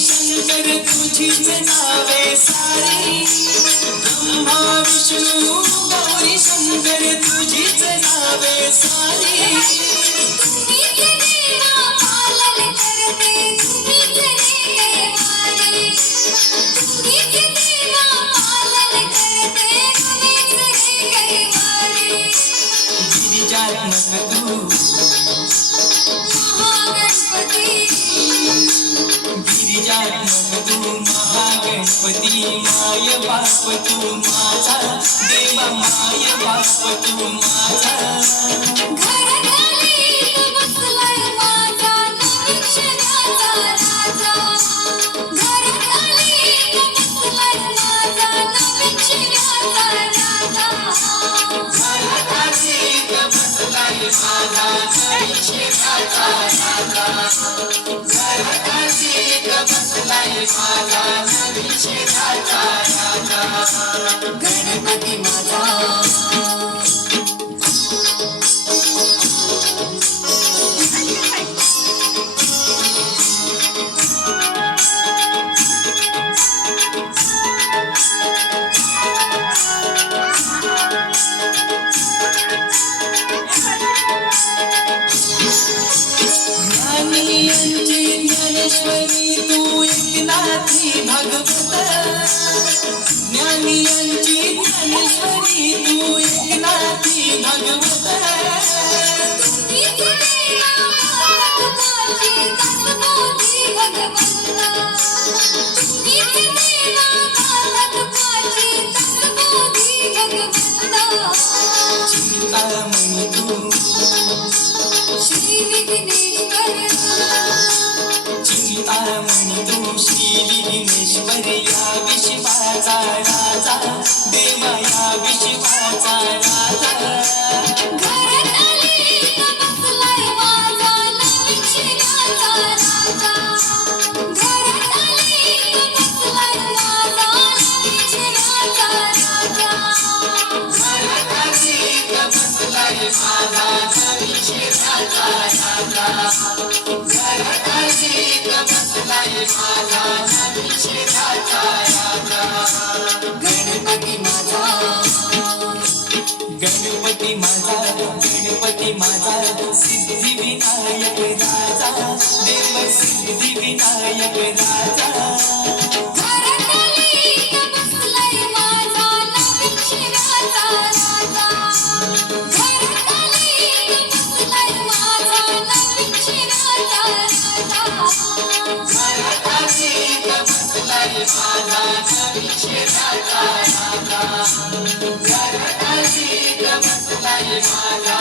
शंकर तुझीच नावे सारी, ब्रह्मा विष्णू गौरी शंकर तुझीच नावे सारी. तुम्हीच देवा पालन करते, तुम्हीच रे कैवारी. तुम्हीच देवा पालन करते, तुम्हीच रे कैवारी. गिरिजात्मक तू महागणपती, गिरिजात्मक तू महागणपती. माय बाप तू माझा देवा, माय बाप तू माझा. घराखाली तू बसलाय माझा नवक्षराचा राजा. घराखाली तू बसलाय माझा नवक्षराचा राजा. घराखाली बसलाय माझा नवक्षराचा राजा. घराखाली बसलाय माझा नवक्षराचा राजा. गणपती माझा ज्ञानियांची ज्ञानेश्वरी तू एकनाथी भागवत. ज्ञानियांची ज्ञानेश्वरी तू एकनाथी भागवत. तुम्हीच देवा तुझी दासबोधी भगवंता. तुम्हीच देवा तुझी दासबोधी भगवंता. चिंतामणी तू श्री विघ्नेश्वर, चिंतामणी तू श्री विघ्नेश्वर. या विश्वाचा राजा देवा, या विश्वाचा राजा. घराखाली तू बसलाय माझा नवक्षराचा राजा. घराखाली तू बसलाय माझा नवक्षराचा राजा. घराखाली बसलाय माझा नवक्षराचा राजा. घराखाली बसलाय माझा नवक्षराचा राजा. गणपती माझा गणपती माझा, गणपती माझा. सिद्धी विनायक राजा देव, सिद्धी विनायक राजा. घराखाली तू बसलाय माझा नवक्षराचा राजा. घराखाली तू बसलाय माझा नवक्षराचा राजा. घराखाली बसलाय माझा नवक्षराचा राजा. घराखाली बसलाय माझा